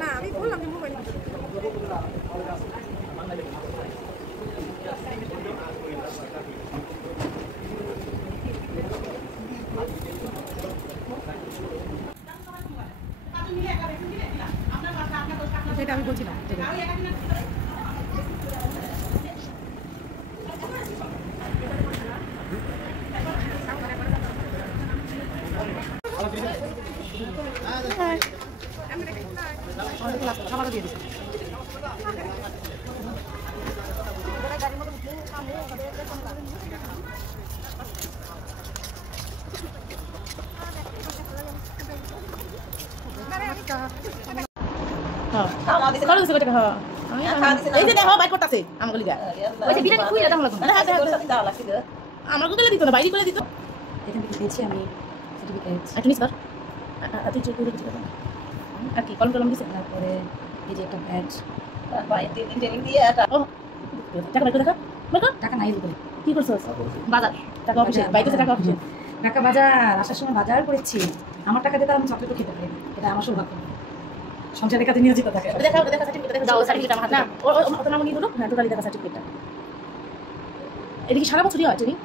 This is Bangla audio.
না আমি বললাম যে মোবাইল যেটা আমি বলছিলাম খাবারও দিয়ে দিচ্ছি আমার কোথায় দিত না বাইরে করে দিত এখান থেকে পেয়েছি আমি সার্টিফিকেট আর কি কলম টলম দিচ্ছে তারপরে এই যে একটা ব্যাচ টাকা বাইর করে দেখা টাকা নাই বলে কি করছো বাজার টাকা অফিসে বাইরে টাকা অফিসে টাকা বাজার আসার সময় বাজার করেছি আমার টাকা দিয়ে তার আমি চকলেটও খেতে পারি এটা আমার সৌভাগ্য সংসারের কাছে নিয়োজিত থাকে দেখা সার্টিফিকেট দাও সার্টিফিকেট আমার হাতে না ওর নাম নিয়ে দিল না টোটালি দেখা সার্টিফিকেটটা এদিকে সারা বছরই হয় ট্রেনিং